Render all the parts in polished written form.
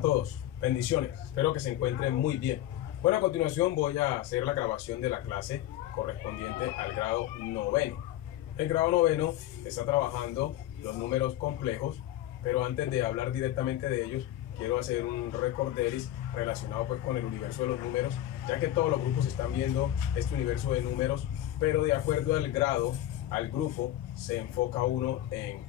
a todos, bendiciones, espero que se encuentren muy bien. Bueno, a continuación voy a hacer la grabación de la clase correspondiente al grado noveno. El grado noveno está trabajando los números complejos, pero antes de hablar directamente de ellos, quiero hacer un recorderis relacionado pues con el universo de los números, ya que todos los grupos están viendo este universo de números, pero de acuerdo al grado, al grupo, se enfoca uno en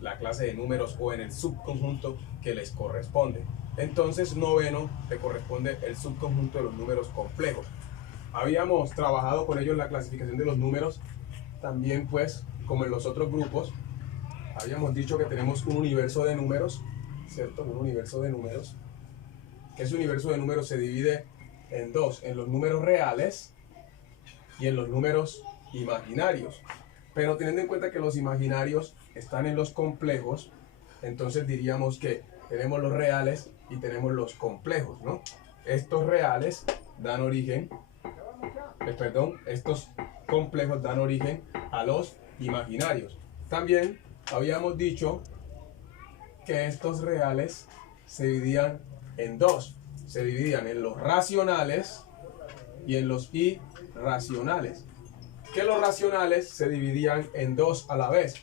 la clase de números o en el subconjunto que les corresponde. Entonces, noveno le corresponde el subconjunto de los números complejos. Habíamos trabajado con ellos la clasificación de los números, también pues como en los otros grupos. Habíamos dicho que tenemos un universo de números, ¿cierto? Un universo de números. Ese universo de números se divide en dos, en los números reales y en los números imaginarios. Pero teniendo en cuenta que los imaginarios están en los complejos, entonces diríamos que tenemos los reales y tenemos los complejos, ¿no? Estos reales dan origen, estos complejos dan origen a los imaginarios. También habíamos dicho que estos reales se dividían en dos, se dividían en los racionales y en los irracionales. Que los racionales se dividían en dos a la vez,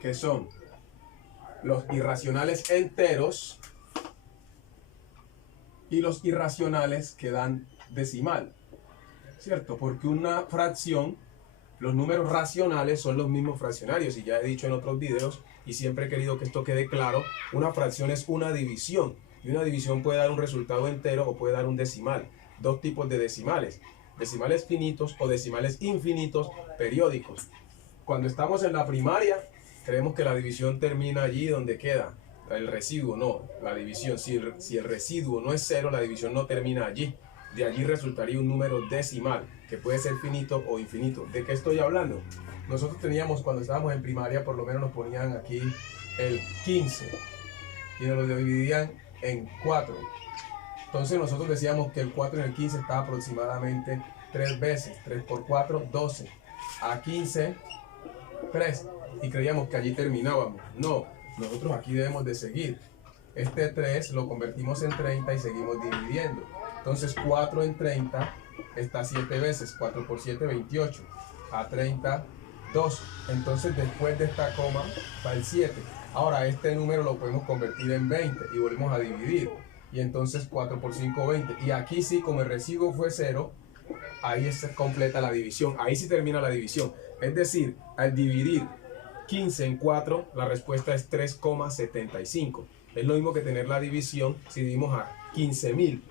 que son los irracionales enteros y los irracionales que dan decimal, ¿cierto? Porque una fracción, los números racionales son los mismos fraccionarios, y ya he dicho en otros videos, y siempre he querido que esto quede claro, una fracción es una división, y una división puede dar un resultado entero o puede dar un decimal. Dos tipos de decimales: decimales finitos o decimales infinitos periódicos. Cuando estamos en la primaria, creemos que la división termina allí donde queda el residuo. No, la división, si el residuo no es cero, la división no termina allí. De allí resultaría un número decimal, que puede ser finito o infinito. ¿De qué estoy hablando? Nosotros teníamos, cuando estábamos en primaria, por lo menos nos ponían aquí el 15 y nos lo dividían en 4. Entonces nosotros decíamos que el 4 en el 15 está aproximadamente 3 veces. 3 por 4, 12. A 15, 3. Y creíamos que allí terminábamos. No, nosotros aquí debemos de seguir. Este 3 lo convertimos en 30 y seguimos dividiendo. Entonces 4 en 30 está 7 veces. 4 por 7, 28. A 30, 2. Entonces después de esta coma va el 7. Ahora este número lo podemos convertir en 20 y volvemos a dividir. Y entonces 4 por 5, 20. Y aquí sí, como el residuo fue 0, ahí se completa la división. Ahí sí termina la división. Es decir, al dividir 15 en 4, la respuesta es 3,75. Es lo mismo que tener la división si dividimos a 15.000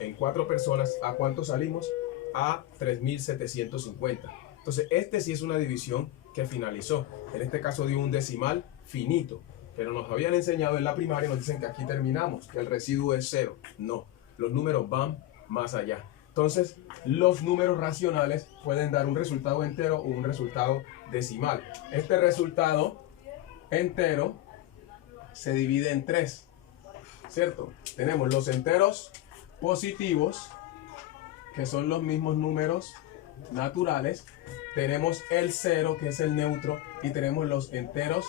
en 4 personas. ¿A cuánto salimos? A 3.750. Entonces, este sí es una división que finalizó. En este caso dio un decimal finito. Pero nos habían enseñado en la primaria, nos dicen que aquí terminamos, que el residuo es 0. No, los números van más allá. Entonces, los números racionales pueden dar un resultado entero o un resultado decimal. Este resultado entero se divide en 3, ¿cierto? Tenemos los enteros positivos, que son los mismos números naturales. Tenemos el 0, que es el neutro, y tenemos los enteros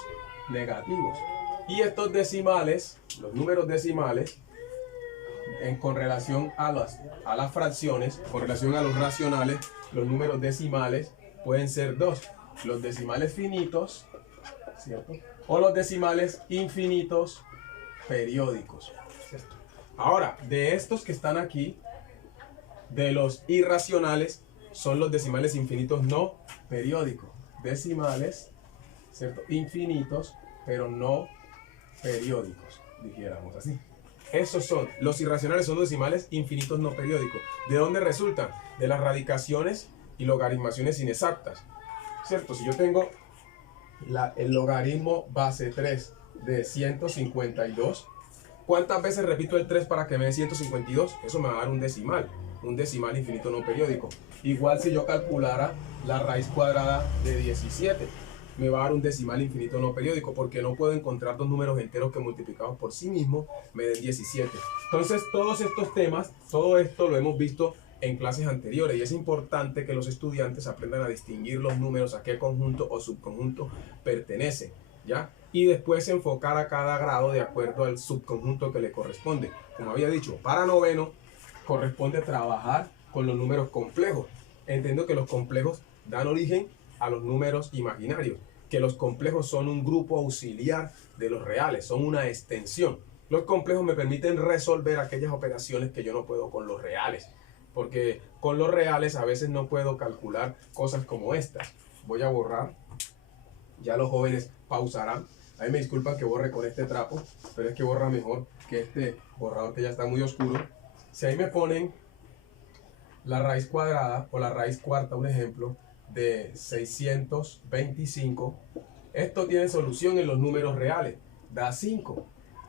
negativos. Y estos decimales, los números decimales, con relación a las fracciones, con relación a los racionales, los números decimales pueden ser dos: los decimales finitos, ¿cierto?, o los decimales infinitos periódicos, ¿cierto? Ahora, de estos que están aquí, de los irracionales, son los decimales infinitos no periódicos. Decimales, ¿cierto?, infinitos, pero no periódicos, dijéramos así. Esos son, los irracionales son los decimales infinitos no periódicos. ¿De dónde resultan? De las radicaciones y logaritmaciones inexactas, ¿cierto? Si yo tengo el logaritmo base 3 de 152, ¿cuántas veces repito el 3 para que me dé 152? Eso me va a dar un decimal infinito no periódico. Igual si yo calculara la raíz cuadrada de 17, me va a dar un decimal infinito no periódico, porque no puedo encontrar dos números enteros que multiplicados por sí mismos me den 17. Entonces todos estos temas, todo esto lo hemos visto en clases anteriores, y es importante que los estudiantes aprendan a distinguir los números, a qué conjunto o subconjunto pertenecen. ¿ya? Y después enfocar a cada grado de acuerdo al subconjunto que le corresponde. Como había dicho, para noveno corresponde trabajar con los números complejos. Entiendo que los complejos dan origen a los números imaginarios, que los complejos son un grupo auxiliar de los reales, son una extensión. Los complejos me permiten resolver aquellas operaciones que yo no puedo con los reales, porque con los reales a veces no puedo calcular cosas como estas. Voy a borrar, ya los jóvenes pausarán. A mí me disculpan que borre con este trapo, pero es que borra mejor que este borrador que ya está muy oscuro. Si ahí me ponen la raíz cuadrada o la raíz cuarta, un ejemplo, de 625, esto tiene solución en los números reales, da 5.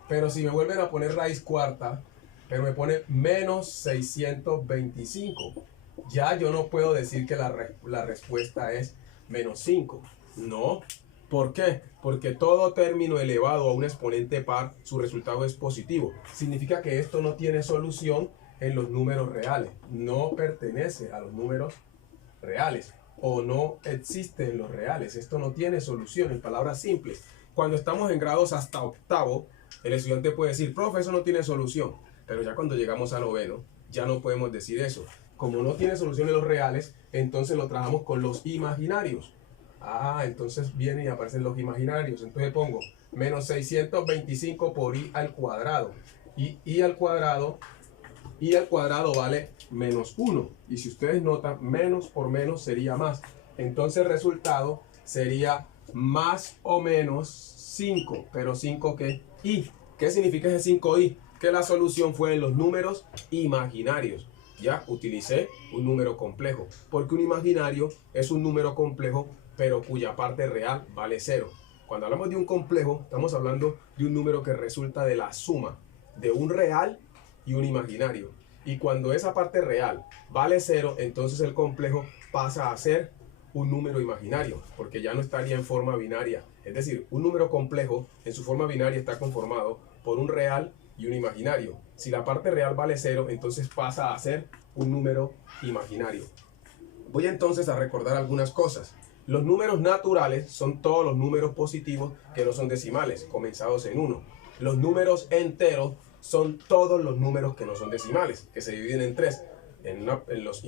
Pero si me vuelven a poner raíz cuarta, pero me pone menos 625, ya yo no puedo decir que la respuesta es menos 5. No. ¿Por qué? Porque todo término elevado a un exponente par, su resultado es positivo. Significa que esto no tiene solución en los números reales. No pertenece a los números reales o no existe en los reales. Esto no tiene solución, en palabras simples. Cuando estamos en grados hasta octavo, el estudiante puede decir, profe, eso no tiene solución. Pero ya cuando llegamos a noveno, ya no podemos decir eso. Como no tiene solución en los reales, entonces lo trabajamos con los imaginarios. Entonces vienen y aparecen los imaginarios. Entonces pongo menos 625 por i al cuadrado. Y i al cuadrado vale menos 1. Y si ustedes notan, menos por menos sería más. Entonces el resultado sería más o menos 5. Pero 5 ¿qué? I. ¿Qué significa ese 5i? Que la solución fue en los números imaginarios. Ya utilicé un número complejo. Porque un imaginario es un número complejo, pero cuya parte real vale 0. Cuando hablamos de un complejo, estamos hablando de un número que resulta de la suma de un real y un imaginario. Y cuando esa parte real vale 0, entonces el complejo pasa a ser un número imaginario, porque ya no estaría en forma binaria. Es decir, un número complejo en su forma binaria está conformado por un real y un imaginario. Si la parte real vale 0, entonces pasa a ser un número imaginario. Voy entonces a recordar algunas cosas. Los números naturales son todos los números positivos que no son decimales, comenzados en 1. Los números enteros son todos los números que no son decimales, que se dividen en 3. En los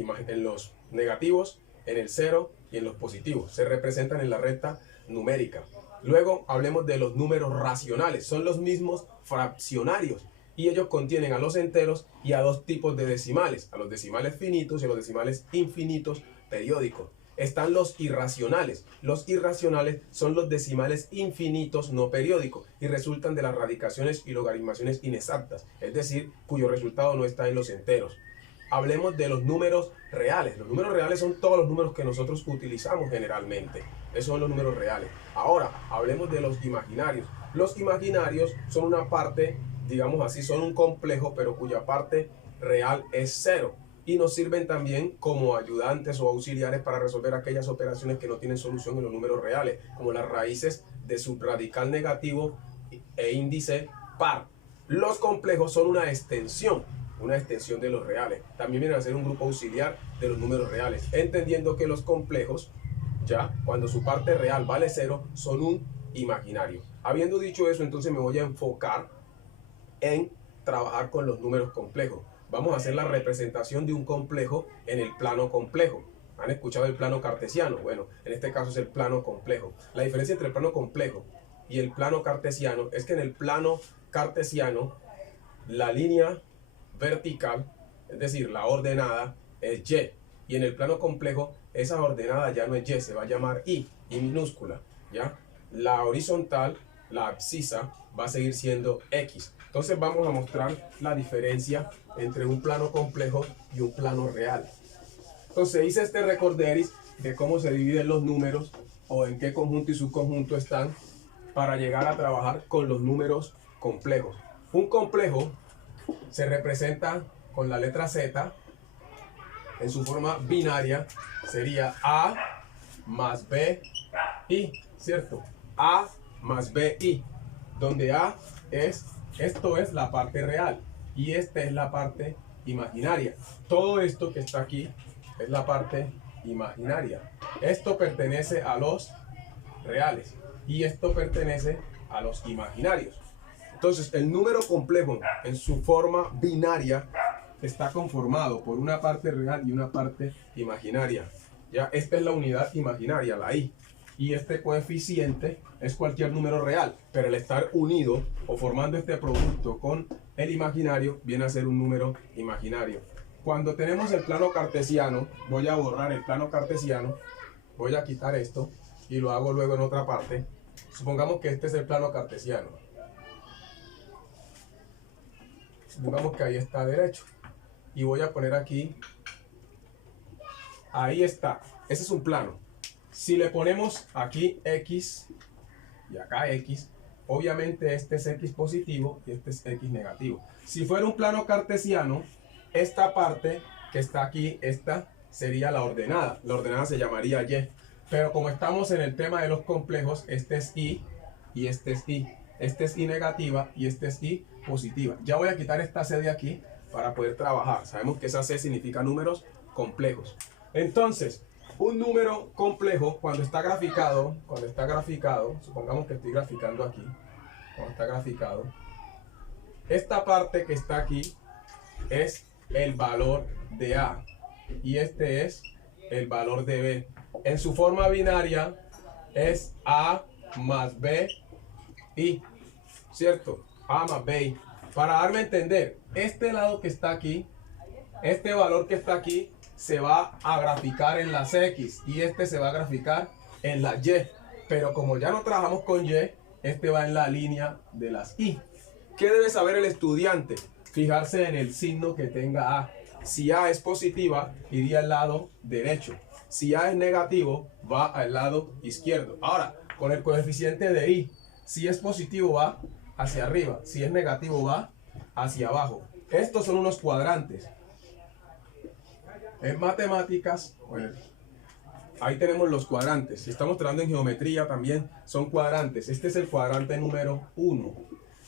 negativos, en el 0 y en los positivos. Se representan en la recta numérica. Luego hablemos de los números racionales. Son los mismos fraccionarios. Y ellos contienen a los enteros y a dos tipos de decimales. A los decimales finitos y a los decimales infinitos periódicos. Están los irracionales. Los irracionales son los decimales infinitos no periódicos y resultan de las radicaciones y logaritmaciones inexactas, es decir, cuyo resultado no está en los enteros. Hablemos de los números reales. Los números reales son todos los números que nosotros utilizamos generalmente. Esos son los números reales. Ahora, hablemos de los imaginarios. Los imaginarios son una parte, digamos así, son un complejo, pero cuya parte real es 0. Y nos sirven también como ayudantes o auxiliares para resolver aquellas operaciones que no tienen solución en los números reales, como las raíces de subradical negativo e índice par. Los complejos son una extensión de los reales. También vienen a ser un grupo auxiliar de los números reales, entendiendo que los complejos, ya cuando su parte real vale 0, son un imaginario. Habiendo dicho eso, entonces me voy a enfocar en trabajar con los números complejos. Vamos a hacer la representación de un complejo en el plano complejo. ¿Han escuchado el plano cartesiano? Bueno, en este caso es el plano complejo. La diferencia entre el plano complejo y el plano cartesiano es que en el plano cartesiano la línea vertical, es decir, la ordenada, es Y. Y en el plano complejo esa ordenada ya no es Y, se va a llamar I minúscula. ¿Ya? La horizontal, la abscisa, va a seguir siendo X. Entonces vamos a mostrar la diferencia entre un plano complejo y un plano real. Entonces hice este recorderis de cómo se dividen los números o en qué conjunto y subconjunto están para llegar a trabajar con los números complejos. Un complejo se representa con la letra Z en su forma binaria, sería A más B I, ¿cierto? A más B I, donde A es, esto es la parte real y esta es la parte imaginaria. Todo esto que está aquí es la parte imaginaria. Esto pertenece a los reales. y esto pertenece a los imaginarios. Entonces, el número complejo en su forma binaria está conformado por una parte real y una parte imaginaria. Ya, esta es la unidad imaginaria, la i. Y este coeficiente es cualquier número real, pero el estar unido o formando este producto con el imaginario viene a ser un número imaginario. Cuando tenemos el plano cartesiano, voy a borrar el plano cartesiano, voy a quitar esto y lo hago luego en otra parte. Supongamos que este es el plano cartesiano. Supongamos que ahí está derecho. Y voy a poner aquí, ahí está, ese es un plano. Si le ponemos aquí X y acá X, obviamente este es X positivo y este es X negativo. Si fuera un plano cartesiano, esta parte que está aquí, esta sería la ordenada. La ordenada se llamaría Y. Pero como estamos en el tema de los complejos, este es Y y este es Y. Este es Y negativa y este es Y positiva. Ya voy a quitar esta C de aquí para poder trabajar. Sabemos que esa C significa números complejos. Entonces, un número complejo cuando está graficado, supongamos que estoy graficando aquí, cuando está graficado, esta parte que está aquí es el valor de A y este es el valor de B. En su forma binaria es A más B y, ¿cierto? A más B y. Para darme a entender, este lado que está aquí, este valor que está aquí, se va a graficar en las X y este se va a graficar en la Y. Pero como ya no trabajamos con Y, este va en la línea de las Y. ¿Qué debe saber el estudiante? Fijarse en el signo que tenga A. Si A es positiva, iría al lado derecho. Si A es negativo, va al lado izquierdo. Ahora, con el coeficiente de I, si es positivo va hacia arriba, si es negativo va hacia abajo. Estos son unos cuadrantes. En matemáticas, bueno, ahí tenemos los cuadrantes. Si estamos trabajando en geometría también son cuadrantes. Este es el cuadrante número 1.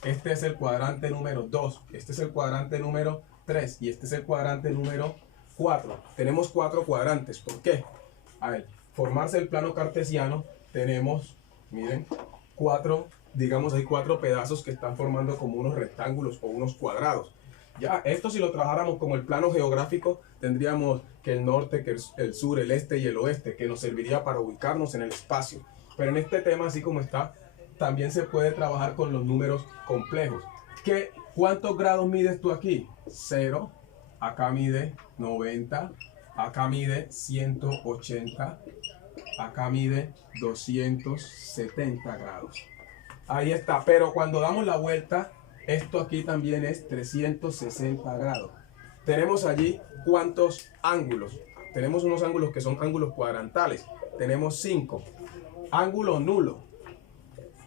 Este es el cuadrante número 2. Este es el cuadrante número 3. Y este es el cuadrante número 4. Tenemos 4 cuadrantes. ¿Por qué? A ver, formarse el plano cartesiano, tenemos, miren, 4, digamos, hay 4 pedazos que están formando como unos rectángulos o unos cuadrados. Ya, esto si lo trabajáramos como el plano geográfico, tendríamos que el norte, que el sur, el este y el oeste, que nos serviría para ubicarnos en el espacio. Pero en este tema, así como está, también se puede trabajar con los números complejos. ¿Cuántos grados mides tú aquí? 0, acá mide 90, acá mide 180, acá mide 270 grados. Ahí está, pero cuando damos la vuelta, esto aquí también es 360 grados. Tenemos allí cuántos ángulos. Tenemos unos ángulos que son ángulos cuadrantales. Tenemos 5. Ángulo nulo.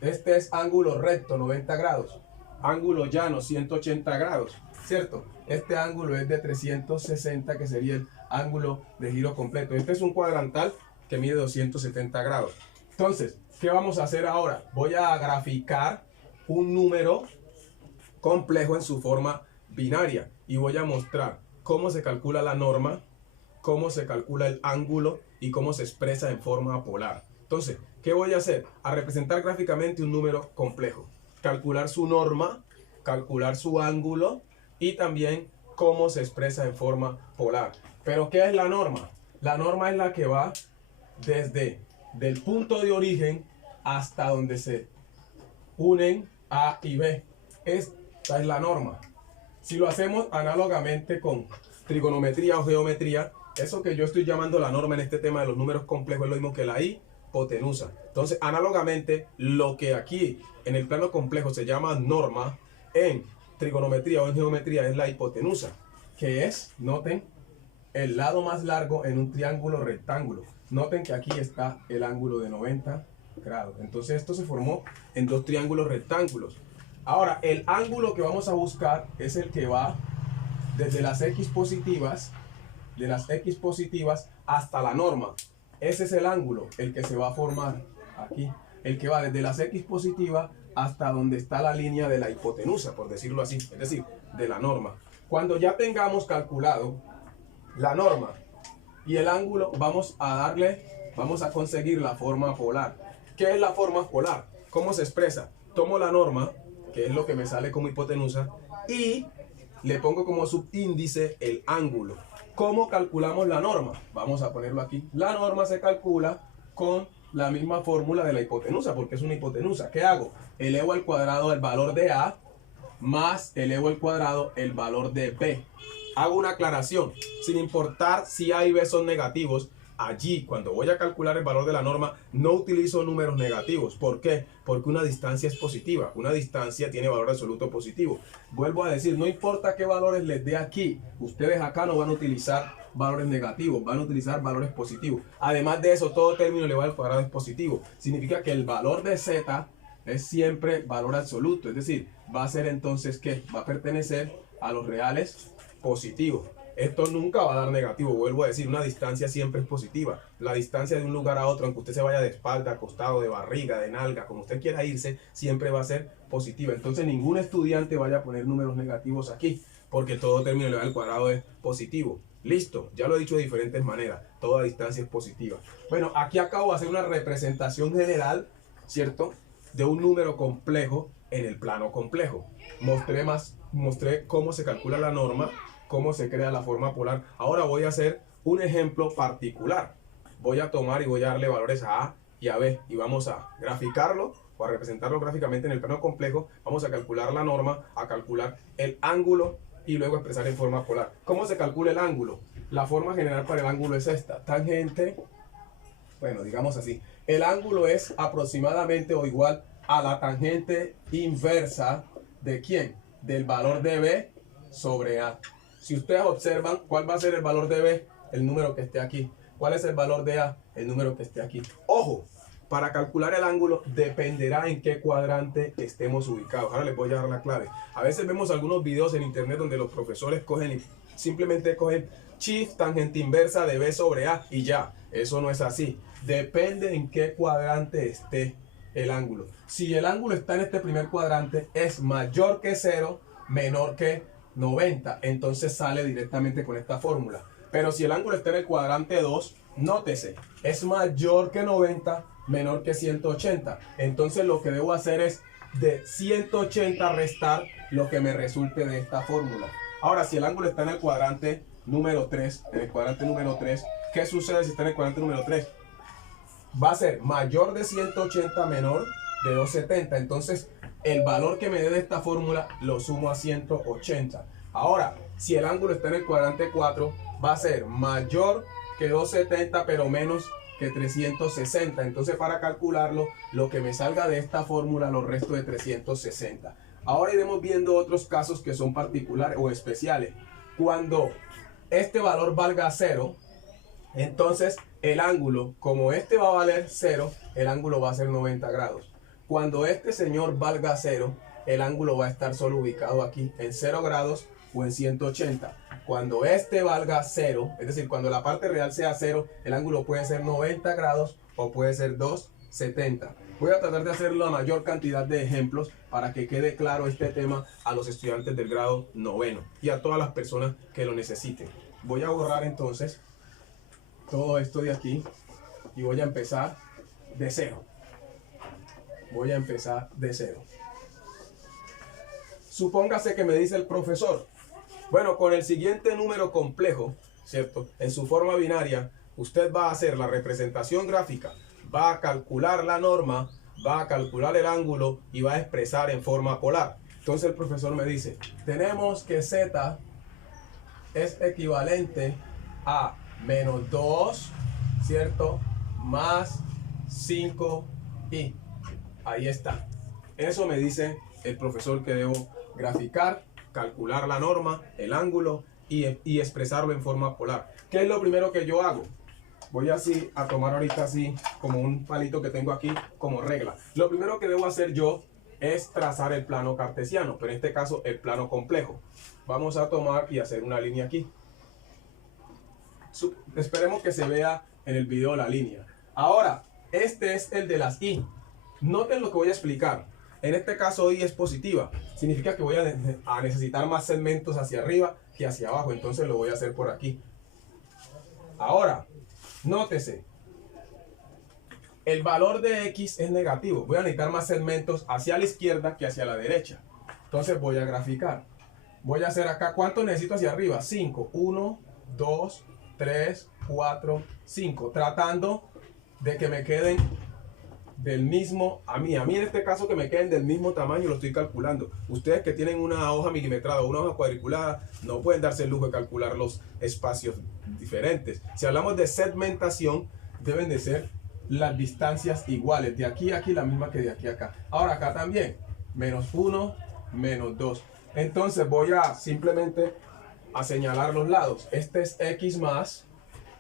Este es ángulo recto, 90 grados. Ángulo llano, 180 grados. ¿Cierto? Este ángulo es de 360, que sería el ángulo de giro completo. Este es un cuadrantal que mide 270 grados. Entonces, ¿qué vamos a hacer ahora? Voy a graficar un número complejo en su forma binaria y voy a mostrar cómo se calcula la norma, cómo se calcula el ángulo y cómo se expresa en forma polar. Entonces, ¿qué voy a hacer? A representar gráficamente un número complejo, calcular su norma, calcular su ángulo y también cómo se expresa en forma polar. ¿Pero qué es la norma? La norma es la que va desde el punto de origen hasta donde se unen A y B. Esta es la norma. Si lo hacemos análogamente con trigonometría o geometría, eso que yo estoy llamando la norma en este tema de los números complejos es lo mismo que la hipotenusa. Entonces, análogamente, lo que aquí en el plano complejo se llama norma, en trigonometría o en geometría es la hipotenusa, que es, noten, el lado más largo en un triángulo rectángulo. Noten que aquí está el ángulo de 90 grados. Entonces esto se formó en 2 triángulos rectángulos. Ahora, el ángulo que vamos a buscar es el que va desde las X positivas, hasta la norma. Ese es el ángulo, el que se va a formar aquí. El que va desde las X positivas hasta donde está la línea de la hipotenusa, por decirlo así, es decir, de la norma. Cuando ya tengamos calculado la norma y el ángulo, vamos a conseguir la forma polar. ¿Qué es la forma polar? ¿Cómo se expresa? Tomo la norma, que es lo que me sale como hipotenusa, y le pongo como subíndice el ángulo. ¿Cómo calculamos la norma? Vamos a ponerlo aquí. La norma se calcula con la misma fórmula de la hipotenusa, porque es una hipotenusa. ¿Qué hago? Elevo al cuadrado el valor de A más elevo al cuadrado el valor de B. Hago una aclaración. Sin importar si A y B son negativos, allí, cuando voy a calcular el valor de la norma, no utilizo números negativos. ¿Por qué? Porque una distancia es positiva. Una distancia tiene valor absoluto positivo. Vuelvo a decir, no importa qué valores les dé aquí, ustedes acá no van a utilizar valores negativos, van a utilizar valores positivos. Además de eso, todo término elevado al cuadrado es positivo. Significa que el valor de z es siempre valor absoluto. Es decir, va a ser entonces que va a pertenecer a los reales positivos. Esto nunca va a dar negativo. Vuelvo a decir, una distancia siempre es positiva. La distancia de un lugar a otro, aunque usted se vaya de espalda, acostado, de barriga, de nalga, como usted quiera irse, siempre va a ser positiva. Entonces ningún estudiante vaya a poner números negativos aquí, porque todo término elevado al cuadrado es positivo. Listo, ya lo he dicho de diferentes maneras. Toda distancia es positiva. Bueno, aquí acabo de hacer una representación general, ¿cierto?, de un número complejo en el plano complejo. Mostré cómo se calcula la norma, cómo se crea la forma polar. Ahora voy a hacer un ejemplo particular. Voy a tomar y voy a darle valores a A y a B y vamos a graficarlo o a representarlo gráficamente en el plano complejo. Vamos a calcular la norma, a calcular el ángulo y luego expresar en forma polar. ¿Cómo se calcula el ángulo? La forma general para el ángulo es esta. Tangente, bueno, digamos así. El ángulo es aproximadamente o igual a la tangente inversa ¿de quién? Del valor de B sobre A. Si ustedes observan, ¿cuál va a ser el valor de B? El número que esté aquí. ¿Cuál es el valor de A? El número que esté aquí. Ojo, para calcular el ángulo dependerá en qué cuadrante estemos ubicados. Ahora les voy a dar la clave. A veces vemos algunos videos en internet donde los profesores cogen y simplemente cogen shift tangente inversa de B sobre A y ya. Eso no es así. Depende en qué cuadrante esté el ángulo. Si el ángulo está en este primer cuadrante, es mayor que 0, menor que 90. Entonces sale directamente con esta fórmula. Pero si el ángulo está en el cuadrante 2, nótese, es mayor que 90, menor que 180. Entonces lo que debo hacer es de 180 restar lo que me resulte de esta fórmula. Ahora, si el ángulo está en el cuadrante número 3, ¿qué sucede si está en el cuadrante número 3? Va a ser mayor de 180 menor de 270. Entonces el valor que me dé de esta fórmula lo sumo a 180. Ahora, si el ángulo está en el cuadrante 4, va a ser mayor que 270 pero menos que 360. Entonces para calcularlo, lo que me salga de esta fórmula lo resto de 360. Ahora iremos viendo otros casos que son particulares o especiales. Cuando este valor valga 0, entonces el ángulo, como este va a valer 0, el ángulo va a ser 90 grados. Cuando este señor valga 0, el ángulo va a estar solo ubicado aquí en 0 grados o en 180. Cuando este valga 0, es decir, cuando la parte real sea 0, el ángulo puede ser 90 grados o puede ser 270. Voy a tratar de hacer la mayor cantidad de ejemplos para que quede claro este tema a los estudiantes del grado 9º y a todas las personas que lo necesiten. Voy a borrar entonces todo esto de aquí y voy a empezar de 0. Voy a empezar de 0. Supóngase que me dice el profesor, bueno, con el siguiente número complejo, ¿cierto? En su forma binaria, usted va a hacer la representación gráfica, va a calcular la norma, va a calcular el ángulo y va a expresar en forma polar. Entonces el profesor me dice, tenemos que z es equivalente a menos 2, ¿cierto? Más 5i. Ahí está. Eso me dice el profesor que debo graficar, calcular la norma, el ángulo y expresarlo en forma polar. ¿Qué es lo primero que yo hago? Voy así a tomar ahorita así como un palito que tengo aquí como regla. Lo primero que debo hacer yo es trazar el plano cartesiano, pero en este caso el plano complejo. Vamos a tomar y hacer una línea aquí. Esperemos que se vea en el video la línea. Ahora, este es el de las i. Noten lo que voy a explicar. En este caso i es positiva. Significa que voy a necesitar más segmentos hacia arriba que hacia abajo. Entonces lo voy a hacer por aquí. Ahora, nótese. el valor de X es negativo. Voy a necesitar más segmentos hacia la izquierda que hacia la derecha. Entonces voy a graficar. Voy a hacer acá, ¿cuánto necesito hacia arriba? 5. 1, 2, 3, 4, 5. Tratando de que me queden del mismo, a mí en este caso que me queden del mismo tamaño, lo estoy calculando. Ustedes que tienen una hoja milimetrada o una hoja cuadriculada no pueden darse el lujo de calcular los espacios diferentes. Si hablamos de segmentación, deben de ser las distancias iguales, de aquí a aquí la misma que de aquí a acá. Ahora acá también, menos 1, menos 2. Entonces voy a simplemente a señalar los lados. Este es X más,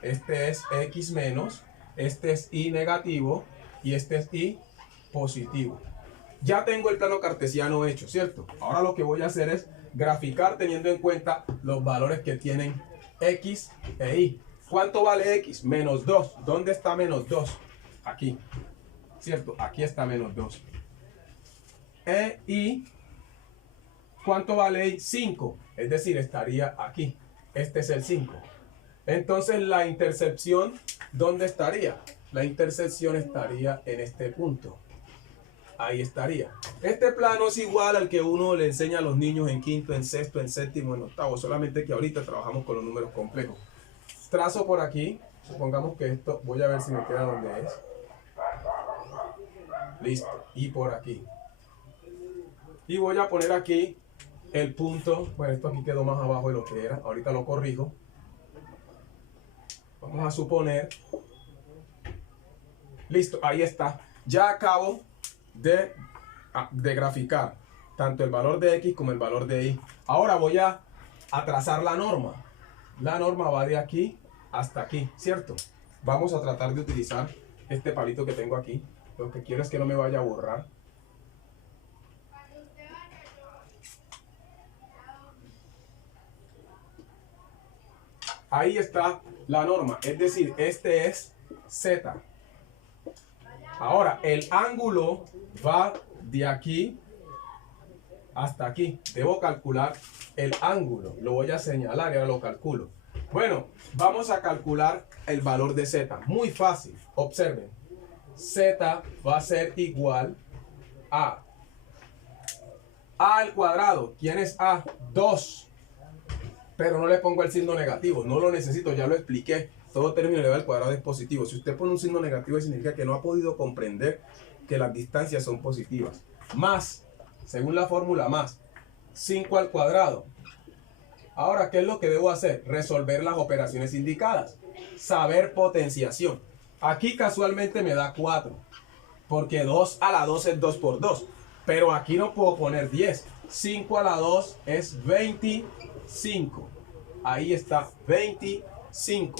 este es X menos, este es Y negativo y este es Y positivo. Ya tengo el plano cartesiano hecho, ¿cierto? Ahora lo que voy a hacer es graficar teniendo en cuenta los valores que tienen X e Y. ¿Cuánto vale X? Menos 2. ¿Dónde está menos 2? Aquí, ¿cierto? Aquí está menos 2. Y ¿cuánto vale Y? 5. Es decir, estaría aquí. Este es el 5. Entonces la intersección, ¿dónde estaría? La intersección estaría en este punto. Ahí estaría. Este plano es igual al que uno le enseña a los niños en quinto, en sexto, en séptimo, en octavo. Solamente que ahorita trabajamos con los números complejos. Trazo por aquí. Supongamos que esto, voy a ver si me queda donde es. Listo. Y por aquí. Y voy a poner aquí el punto. Bueno, esto aquí quedó más abajo de lo que era. Ahorita lo corrijo. Vamos a suponer. Listo, ahí está. Ya acabo de graficar tanto el valor de X como el valor de Y. Ahora voy a trazar la norma. La norma va de aquí hasta aquí, ¿cierto? Vamos a tratar de utilizar este palito que tengo aquí. Lo que quiero es que no me vaya a borrar. Ahí está la norma, es decir, este es Z. Ahora, el ángulo va de aquí hasta aquí. Debo calcular el ángulo. Lo voy a señalar y ahora lo calculo. Bueno, vamos a calcular el valor de Z. Muy fácil. Observen. Z va a ser igual a al cuadrado. ¿Quién es A? 2. Pero no le pongo el signo negativo. No lo necesito, ya lo expliqué. Todo término elevado al cuadrado es positivo. Si usted pone un signo negativo, significa que no ha podido comprender que las distancias son positivas. Más, según la fórmula, más 5 al cuadrado. Ahora, ¿qué es lo que debo hacer? Resolver las operaciones indicadas. Saber potenciación. Aquí casualmente me da 4. Porque 2 a la 2 es 2 por 2. Pero aquí no puedo poner 10. 5 a la 2 es 25. Ahí está, 25.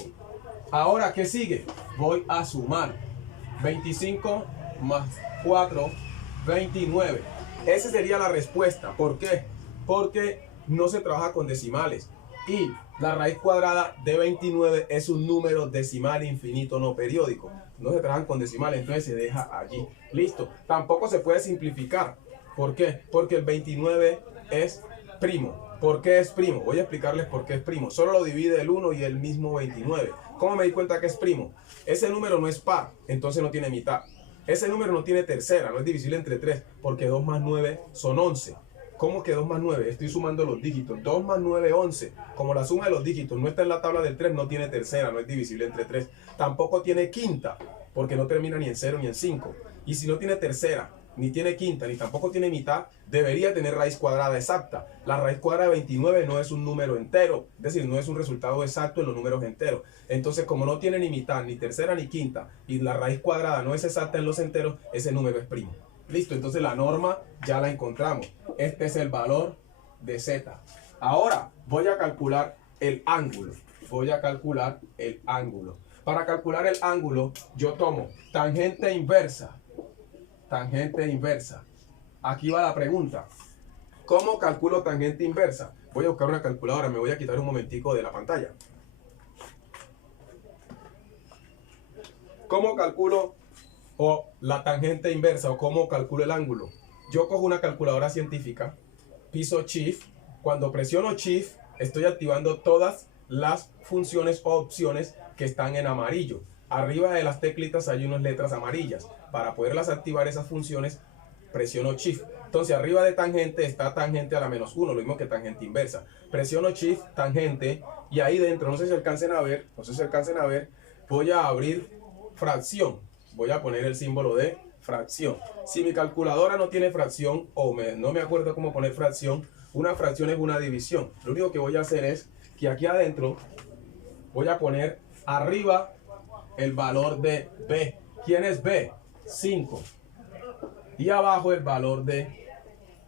Ahora, ¿qué sigue? Voy a sumar. 25 más 4, 29. Esa sería la respuesta. ¿Por qué? Porque no se trabaja con decimales. Y la raíz cuadrada de 29 es un número decimal infinito no periódico. No se trabajan con decimales, entonces se deja allí. Listo. Tampoco se puede simplificar. ¿Por qué? Porque el 29 es primo. ¿Por qué es primo? Voy a explicarles por qué es primo. Solo lo divide el 1 y el mismo 29. ¿Cómo me di cuenta que es primo? Ese número no es par, entonces no tiene mitad. Ese número no tiene tercera, no es divisible entre 3, porque 2 más 9 son 11. ¿Cómo que 2 más 9? Estoy sumando los dígitos. 2 más 9, 11. Como la suma de los dígitos no está en la tabla del 3, no tiene tercera, no es divisible entre 3. Tampoco tiene quinta, porque no termina ni en 0 ni en 5. Y si no tiene tercera, ni tiene quinta, ni tampoco tiene mitad, debería tener raíz cuadrada exacta. La raíz cuadrada de 29 no es un número entero, es decir, no es un resultado exacto en los números enteros. Entonces, como no tiene ni mitad, ni tercera, ni quinta, y la raíz cuadrada no es exacta en los enteros, ese número es primo. Listo, entonces la norma ya la encontramos. Este es el valor de Z. Ahora voy a calcular el ángulo. Voy a calcular el ángulo. Para calcular el ángulo, yo tomo tangente inversa. Tangente inversa. Aquí va la pregunta. ¿Cómo calculo tangente inversa? Voy a buscar una calculadora. Me voy a quitar un momentico de la pantalla. ¿Cómo calculo la tangente inversa o cómo calculo el ángulo? Yo cojo una calculadora científica, piso Shift. Cuando presiono Shift, estoy activando todas las funciones o opciones que están en amarillo. Arriba de las teclitas hay unas letras amarillas. Para poderlas activar esas funciones, presiono Shift. Entonces arriba de tangente está tangente a la -1, lo mismo que tangente inversa. Presiono Shift, tangente, y ahí dentro, no sé si alcancen a ver, voy a abrir fracción. Voy a poner el símbolo de fracción. Si mi calculadora no tiene fracción o no me acuerdo cómo poner fracción, una fracción es una división. Lo único que voy a hacer es que aquí adentro voy a poner arriba el valor de B. ¿Quién es B? 5. Y abajo el valor de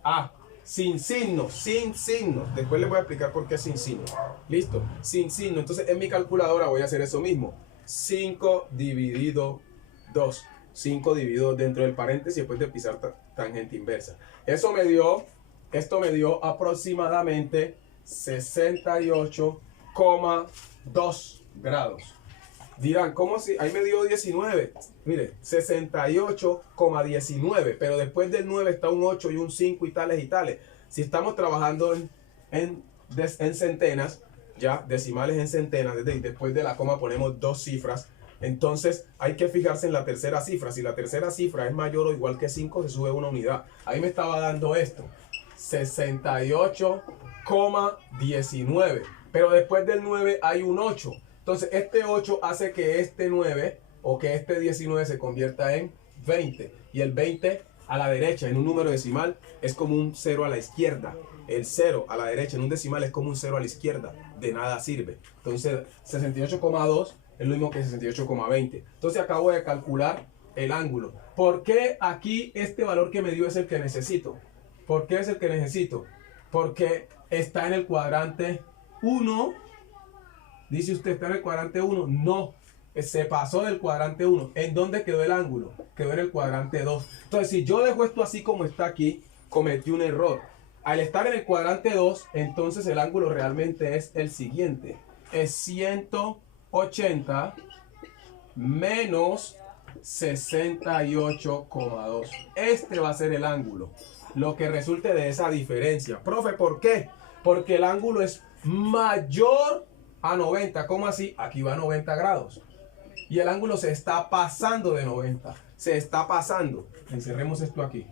A. Sin signo, sin signo. Después les voy a explicar por qué sin signo. Listo, sin signo. Entonces en mi calculadora voy a hacer eso mismo. 5 dividido 2. 5 dividido dentro del paréntesis después de pisar tangente inversa. Esto me dio aproximadamente 68,2 grados. Dirán, ¿cómo si? Ahí me dio 19. Mire, 68,19. Pero después del 9 está un 8 y un 5 y tales y tales. Si estamos trabajando en centenas, ya, decimales en centenas, después de la coma ponemos 2 cifras. Entonces hay que fijarse en la tercera cifra. Si la tercera cifra es mayor o igual que 5, se sube una unidad. Ahí me estaba dando esto, 68,19. Pero después del 9 hay un 8. Entonces este 8 hace que este 9 o que este 19 se convierta en 20. Y el 20 a la derecha en un número decimal es como un 0 a la izquierda. El 0 a la derecha en un decimal es como un 0 a la izquierda. De nada sirve. Entonces 68,2 es lo mismo que 68,20. Entonces acabo de calcular el ángulo. ¿Por qué aquí este valor que me dio es el que necesito? ¿Por qué es el que necesito? Porque está en el cuadrante 1. Dice usted, ¿está en el cuadrante 1? No, se pasó del cuadrante 1. ¿En dónde quedó el ángulo? Quedó en el cuadrante 2. Entonces, si yo dejo esto así como está aquí, cometí un error. Al estar en el cuadrante 2, entonces el ángulo realmente es el siguiente. Es 180 menos 68,2. Este va a ser el ángulo. Lo que resulte de esa diferencia. Profe, ¿por qué? Porque el ángulo es mayor a 90. ¿Cómo así? Aquí va a 90 grados. Y el ángulo se está pasando de 90. Se está pasando. Encerremos esto aquí.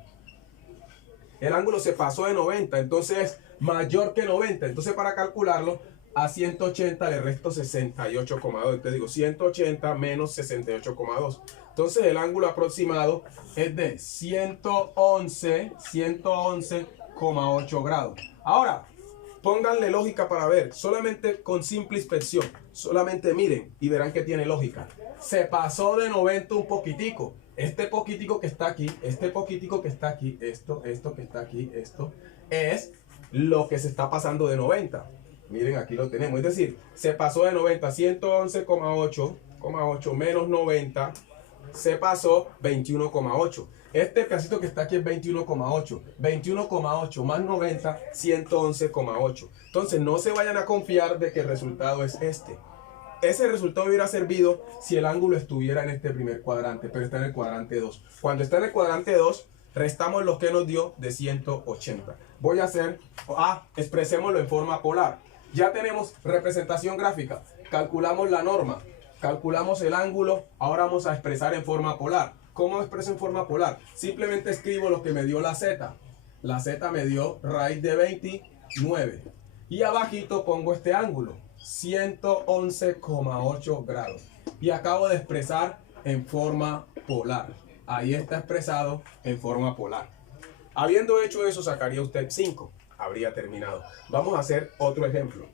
El ángulo se pasó de 90. Entonces es mayor que 90. Entonces para calcularlo, a 180 le resto 68,2. Te digo 180 menos 68,2. Entonces el ángulo aproximado es de 111,8 grados. Ahora, pónganle lógica para ver, solamente con simple inspección, solamente miren y verán que tiene lógica. Se pasó de 90 un poquitico. Este poquitico que está aquí, este poquitico que está aquí, esto que está aquí, esto es lo que se está pasando de 90. Miren, aquí lo tenemos. Es decir, se pasó de 90, 111,8 menos 90, se pasó 21,8. Este pedacito que está aquí es 21,8. 21,8 más 90, 111,8. Entonces no se vayan a confiar de que el resultado es este. Ese resultado hubiera servido si el ángulo estuviera en este primer cuadrante, pero está en el cuadrante 2. Cuando está en el cuadrante 2, restamos lo que nos dio de 180. Voy a hacer, expresémoslo en forma polar. Ya tenemos representación gráfica. Calculamos la norma. Calculamos el ángulo. Ahora vamos a expresar en forma polar. ¿Cómo expreso en forma polar? Simplemente escribo lo que me dio la z. La z me dio raíz de 29. Y abajito pongo este ángulo, 111,8 grados. Y acabo de expresar en forma polar. Ahí está expresado en forma polar. Habiendo hecho eso, sacaría usted 5. Habría terminado. Vamos a hacer otro ejemplo.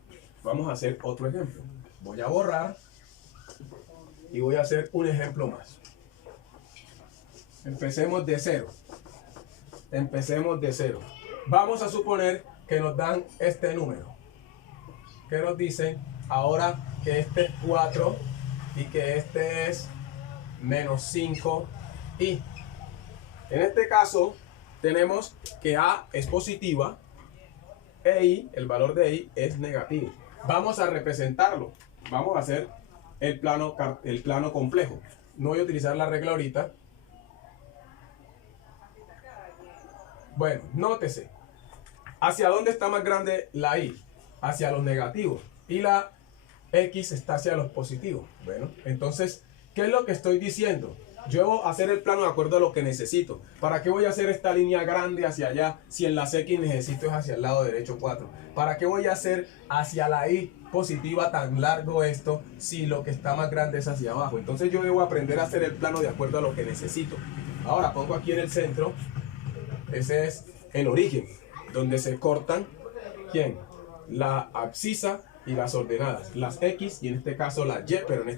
Voy a borrar y voy a hacer un ejemplo más. Empecemos de cero. Vamos a suponer que nos dan este número. Que nos dicen ahora que este es 4 y que este es menos 5 y. En este caso tenemos que A es positiva e I, el valor de I es negativo. Vamos a representarlo. Vamos a hacer el plano complejo. No voy a utilizar la regla ahorita. Bueno, nótese. ¿Hacia dónde está más grande la I? Hacia los negativos. Y la X está hacia los positivos. Bueno, entonces, ¿Qué es lo que estoy diciendo? Yo debo hacer el plano de acuerdo a lo que necesito. ¿Para qué voy a hacer esta línea grande hacia allá si en las X necesito es hacia el lado derecho 4? ¿Para qué voy a hacer hacia la Y positiva tan largo esto si lo que está más grande es hacia abajo? Entonces yo debo aprender a hacer el plano de acuerdo a lo que necesito. Ahora pongo aquí en el centro, ese es el origen, donde se cortan, ¿quién? La abscisa y las ordenadas, las X y en este caso la Y, pero en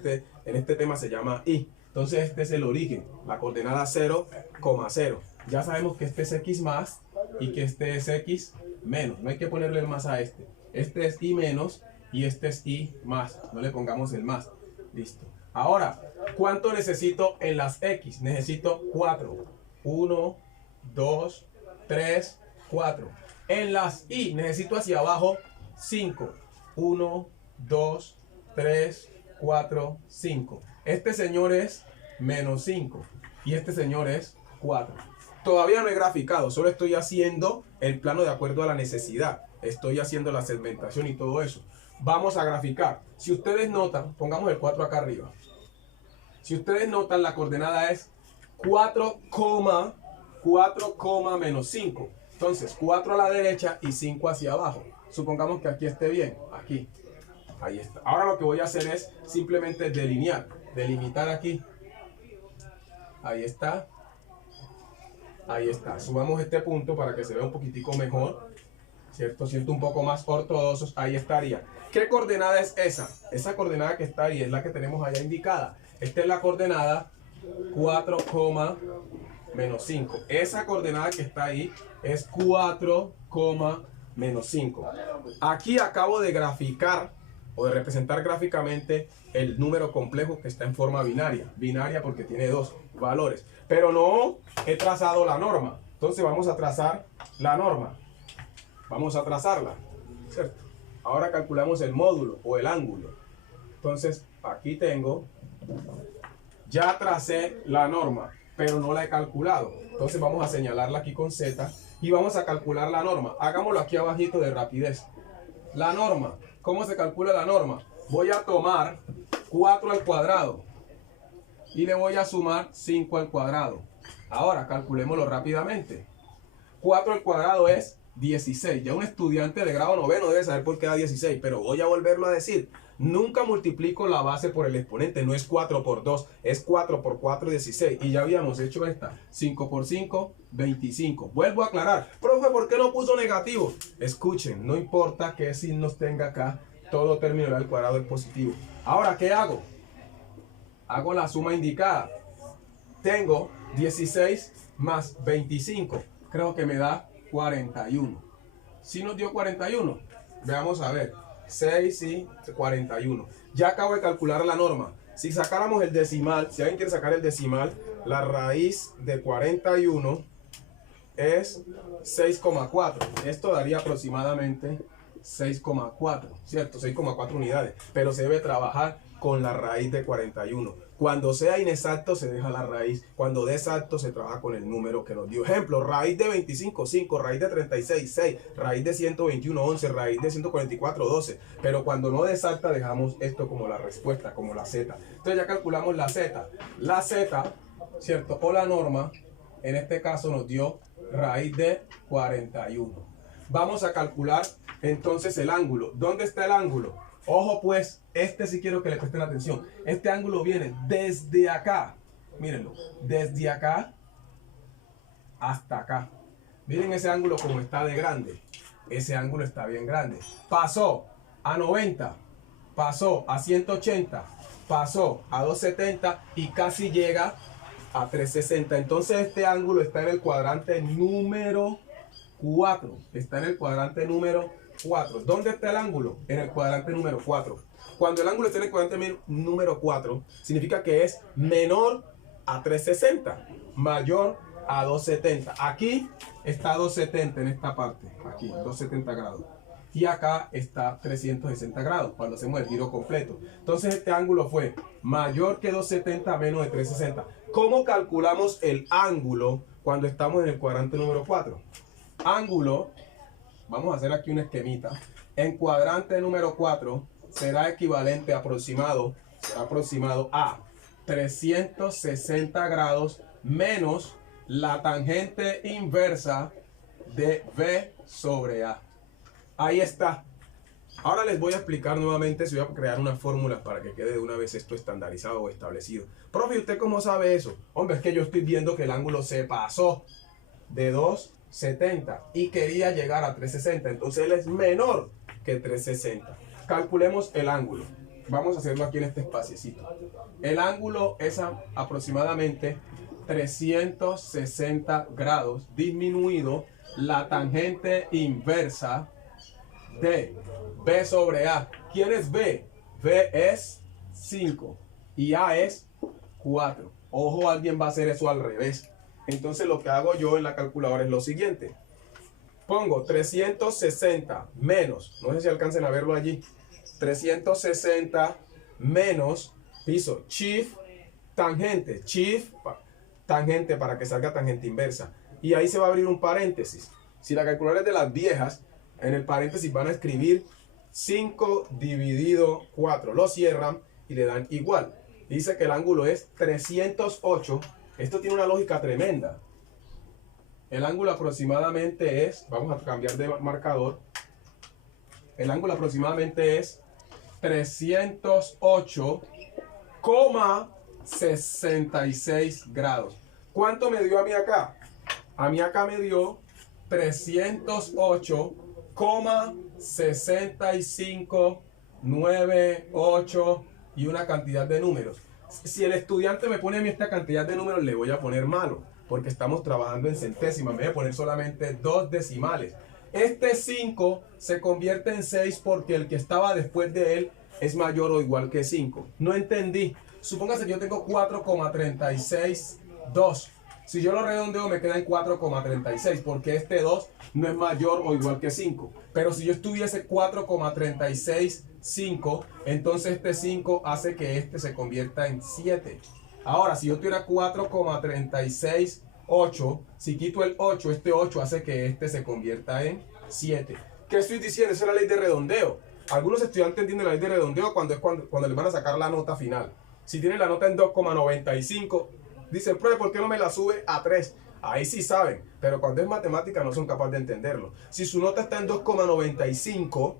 este tema se llama Y. Entonces este es el origen, la coordenada 0,0. Ya sabemos que este es X más y que este es X menos. No hay que ponerle el más a este. Este es Y menos y este es Y más. No le pongamos el más. Listo. Ahora, ¿cuánto necesito en las X? Necesito 4. 1, 2, 3, 4. En las Y necesito hacia abajo 5. 1, 2, 3, 4, 5. Este señor es menos 5 y este señor es 4. Todavía no he graficado, solo estoy haciendo el plano de acuerdo a la necesidad. Estoy haciendo la segmentación y todo eso. Vamos a graficar. Si ustedes notan, pongamos el 4 acá arriba. Si ustedes notan, la coordenada es 4, menos 5. Entonces, 4 a la derecha y 5 hacia abajo. Supongamos que aquí esté bien, aquí. Ahí está. Ahora lo que voy a hacer es simplemente delinear, delimitar aquí. Ahí está. Ahí está. Subamos este punto para que se vea un poquitico mejor. ¿Cierto? Siento un poco más ortodoxos. Ahí estaría. ¿Qué coordenada es esa? Esa coordenada que está ahí es la que tenemos allá indicada. Esta es la coordenada 4, menos 5. Esa coordenada que está ahí es 4, menos 5. Aquí acabo de graficar o de representar gráficamente el número complejo que está en forma binaria. Binaria porque tiene dos valores. Pero no he trazado la norma. Entonces vamos a trazar la norma. Vamos a trazarla, ¿cierto? Ahora calculamos el módulo o el ángulo. Entonces aquí tengo, ya tracé la norma, pero no la he calculado. Entonces vamos a señalarla aquí con Z y vamos a calcular la norma. Hagámoslo aquí abajito de rapidez. La norma. ¿Cómo se calcula la norma? Voy a tomar 4 al cuadrado y le voy a sumar 5 al cuadrado. Ahora calculémoslo rápidamente. 4 al cuadrado es 16. Ya un estudiante de grado noveno debe saber por qué da 16, pero voy a volverlo a decir. Nunca multiplico la base por el exponente, no es 4 por 2, es 4 por 4, 16. Y ya habíamos hecho esta, 5 por 5, 25. Vuelvo a aclarar, profe, ¿por qué no puso negativo? Escuchen, no importa qué signos tenga acá, todo término al cuadrado es positivo. Ahora, ¿qué hago? Hago la suma indicada. Tengo 16 más 25, creo que me da 41. ¿Sí nos dio 41? Veamos a ver. 6 y 41. Ya acabo de calcular la norma. Si sacáramos el decimal, si alguien quiere sacar el decimal, la raíz de 41 es 6,4. Esto daría aproximadamente 6,4, ¿cierto? 6,4 unidades. Pero se debe trabajar con la raíz de 41. Cuando sea inexacto se deja la raíz. Cuando de exacto se trabaja con el número que nos dio. Ejemplo, raíz de 25, 5. Raíz de 36, 6. Raíz de 121, 11. Raíz de 144, 12. Pero cuando no de exacta dejamos esto como la respuesta, como la Z. Entonces ya calculamos la Z. La Z, ¿cierto? O la norma, en este caso nos dio raíz de 41. Vamos a calcular entonces el ángulo. ¿Dónde está el ángulo? Ojo pues, este sí quiero que le presten atención. Este ángulo viene desde acá. Mírenlo, desde acá hasta acá. Miren ese ángulo como está de grande. Ese ángulo está bien grande. Pasó a 90, pasó a 180, pasó a 270 y casi llega a 360. Entonces este ángulo está en el cuadrante número 4. Está en el cuadrante número 4. ¿Dónde está el ángulo? En el cuadrante número 4. Cuando el ángulo está en el cuadrante número 4, significa que es menor a 360, mayor a 270. Aquí está 270 en esta parte, aquí, 270 grados. Y acá está 360 grados cuando hacemos el giro completo. Entonces este ángulo fue mayor que 270 menos de 360. ¿Cómo calculamos el ángulo cuando estamos en el cuadrante número 4? Ángulo, vamos a hacer aquí un esquemita. En cuadrante número 4 será equivalente aproximado a 360 grados menos la tangente inversa de B sobre A. Ahí está. Ahora les voy a explicar nuevamente, si voy a crear una fórmula para que quede de una vez esto estandarizado o establecido. Profe, ¿usted cómo sabe eso? Hombre, es que yo estoy viendo que el ángulo se pasó de 270 y quería llegar a 360, entonces él es menor que 360. Calculemos el ángulo. Vamos a hacerlo aquí en este espaciecito. El ángulo es aproximadamente 360 grados disminuido la tangente inversa de B sobre A. ¿Quién es B? B es 5 y A es 4. Ojo, alguien va a hacer eso al revés. Entonces lo que hago yo en la calculadora es lo siguiente. Pongo 360 menos, no sé si alcancen a verlo allí, 360 menos, piso, shift, tangente, shift, tangente para que salga tangente inversa. Y ahí se va a abrir un paréntesis. Si la calculadora es de las viejas, en el paréntesis van a escribir 5 dividido 4. Lo cierran y le dan igual. Dice que el ángulo es 308. Esto tiene una lógica tremenda. El ángulo aproximadamente es, vamos a cambiar de marcador. El ángulo aproximadamente es 308,66 grados. ¿Cuánto me dio a mí acá? A mí acá me dio 308,6598 y una cantidad de números. Si el estudiante me pone a mí esta cantidad de números, le voy a poner malo, porque estamos trabajando en centésimas. Me voy a poner solamente 2 decimales. Este 5 se convierte en 6 porque el que estaba después de él es mayor o igual que 5. No entendí. Supóngase que yo tengo 4,362. Si yo lo redondeo me queda en 4,36 porque este 2 no es mayor o igual que 5. Pero si yo estuviese 4,365, entonces este 5 hace que este se convierta en 7. Ahora, si yo tuviera 4,368, si quito el 8, este 8 hace que este se convierta en 7. ¿Qué estoy diciendo? Esa es la ley de redondeo. Algunos estudiantes entienden la ley de redondeo cuando les van a sacar la nota final. Si tienen la nota en 2,95, dicen, profe, ¿por qué no me la sube a 3? Ahí sí saben, pero cuando es matemática no son capaces de entenderlo. Si su nota está en 2,95,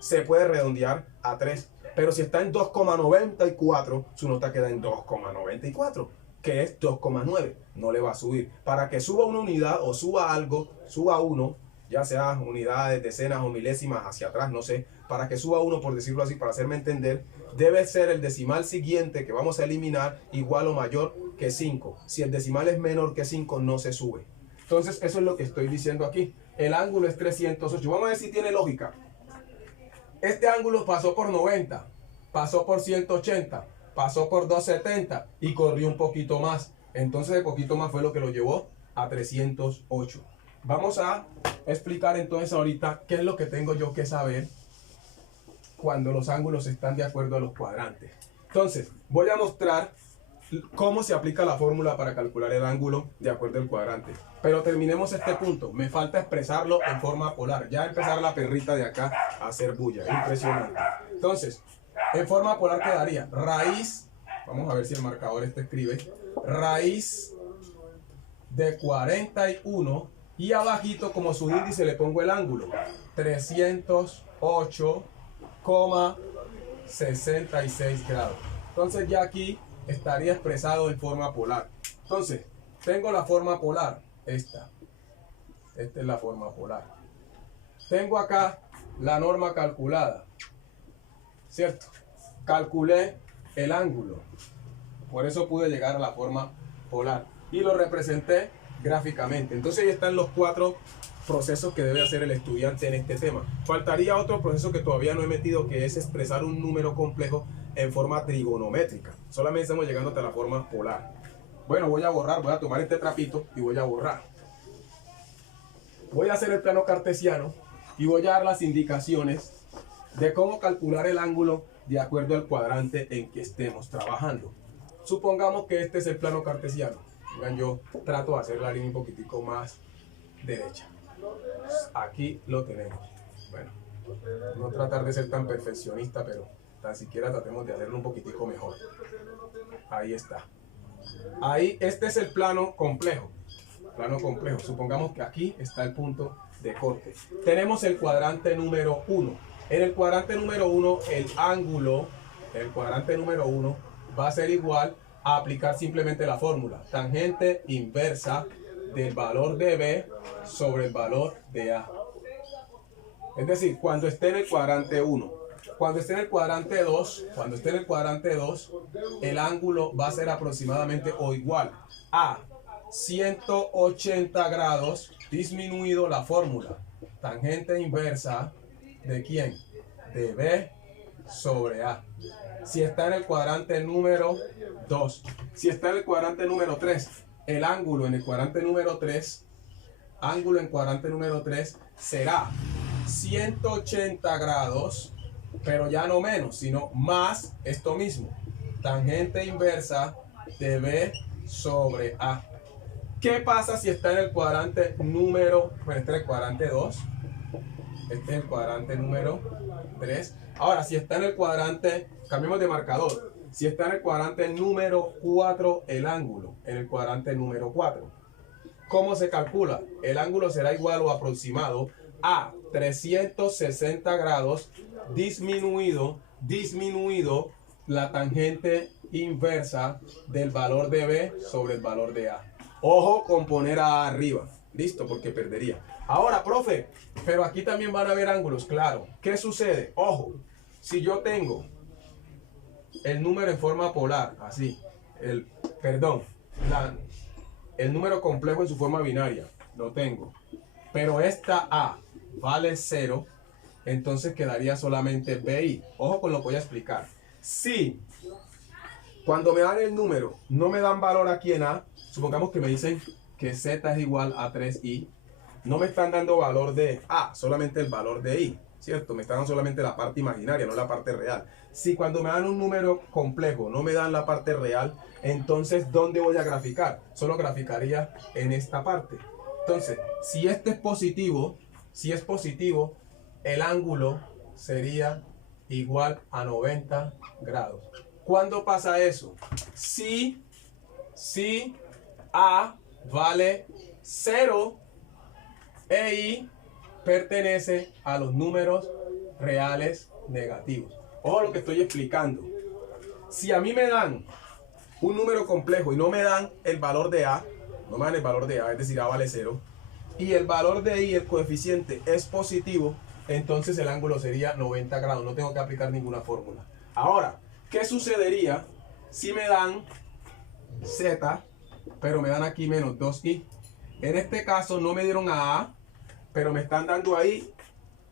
se puede redondear a 3. Pero si está en 2,94, su nota queda en 2,94, que es 2,9. No le va a subir. Para que suba una unidad o suba algo, suba 1, ya sea unidades, decenas o milésimas hacia atrás, no sé. Para que suba 1, por decirlo así, para hacerme entender, debe ser el decimal siguiente que vamos a eliminar igual o mayor que 5. Si el decimal es menor que 5, no se sube. Entonces, eso es lo que estoy diciendo aquí. El ángulo es 308. Vamos a ver si tiene lógica. Este ángulo pasó por 90, pasó por 180, pasó por 270 y corrió un poquito más. Entonces, el poquito más fue lo que lo llevó a 308. Vamos a explicar entonces ahorita qué es lo que tengo yo que saber cuando los ángulos están de acuerdo a los cuadrantes. Entonces, voy a mostrar cómo se aplica la fórmula para calcular el ángulo de acuerdo al cuadrante. Pero terminemos este punto. Me falta expresarlo en forma polar. Ya empezar la perrita de acá a hacer bulla. Impresionante. Entonces, en forma polar quedaría raíz. Vamos a ver si el marcador escribe. Raíz de 41. Y abajito, como su índice, le pongo el ángulo. 308,66 grados. Entonces ya aquí estaría expresado en forma polar. Entonces, tengo la forma polar. Esta es la forma polar. Tengo acá la norma calculada, ¿cierto? Calculé el ángulo. Por eso pude llegar a la forma polar. Y lo representé gráficamente. Entonces ahí están los 4 procesos que debe hacer el estudiante en este tema. Faltaría otro proceso que todavía no he metido, que es expresar un número complejo en forma trigonométrica. Solamente estamos llegando hasta la forma polar. Bueno, voy a borrar, voy a tomar este trapito y voy a borrar. Voy a hacer el plano cartesiano y voy a dar las indicaciones de cómo calcular el ángulo de acuerdo al cuadrante en que estemos trabajando. Supongamos que este es el plano cartesiano. Vean, yo trato de hacer la línea un poquitico más derecha. Aquí lo tenemos. Bueno, no tratar de ser tan perfeccionista, pero Tan siquiera tratemos de hacerlo un poquitico mejor. Ahí está. Ahí, este es el plano complejo. Plano complejo. Supongamos que aquí está el punto de corte. Tenemos el cuadrante número 1. En el cuadrante número 1, el ángulo, el cuadrante número 1 va a ser igual a aplicar simplemente la fórmula. Tangente inversa del valor de B sobre el valor de A. Es decir, cuando esté en el cuadrante 1. Cuando esté en el cuadrante 2, el ángulo va a ser aproximadamente o igual a 180 grados disminuido la fórmula. Tangente inversa ¿de quién? De B sobre A. Si está en el cuadrante número 2. Si está en el cuadrante número 3, el ángulo en el cuadrante número 3, ángulo en cuadrante número 3 será 180 grados, pero ya no menos, sino más esto mismo. Tangente inversa de B sobre A. ¿Qué pasa si está en el cuadrante número, bueno, este es el cuadrante 2, este es el cuadrante número 3. Ahora, si está en el cuadrante, cambiemos de marcador. Si está en el cuadrante número 4, el ángulo, en el cuadrante número 4. ¿Cómo se calcula? El ángulo será igual o aproximado a 360 grados disminuido la tangente inversa del valor de B sobre el valor de A. Ojo con poner A arriba. Listo, porque perdería. Ahora, profe, pero aquí también van a haber ángulos, claro. ¿Qué sucede? Ojo, si yo tengo el número en forma polar, así, el número complejo en su forma binaria, lo tengo. Pero esta A vale 0, entonces quedaría solamente BI. Ojo con lo que voy a explicar. Si cuando me dan el número no me dan valor aquí en A, supongamos que me dicen que Z es igual a 3I, no me están dando valor de A, solamente el valor de I, ¿cierto? Me están dando solamente la parte imaginaria, no la parte real. Si cuando me dan un número complejo no me dan la parte real, entonces ¿dónde voy a graficar? Solo graficaría en esta parte. Entonces, si este es positivo, el ángulo sería igual a 90 grados. ¿Cuándo pasa eso? Si A vale 0 e I pertenece a los números reales negativos. Ojo lo que estoy explicando. Si a mí me dan un número complejo y no me dan el valor de A, es decir, A vale 0, y el valor de I, el coeficiente, es positivo, entonces el ángulo sería 90 grados. No tengo que aplicar ninguna fórmula. Ahora, ¿qué sucedería si me dan Z, pero me dan aquí menos 2i? En este caso no me dieron a, pero me están dando ahí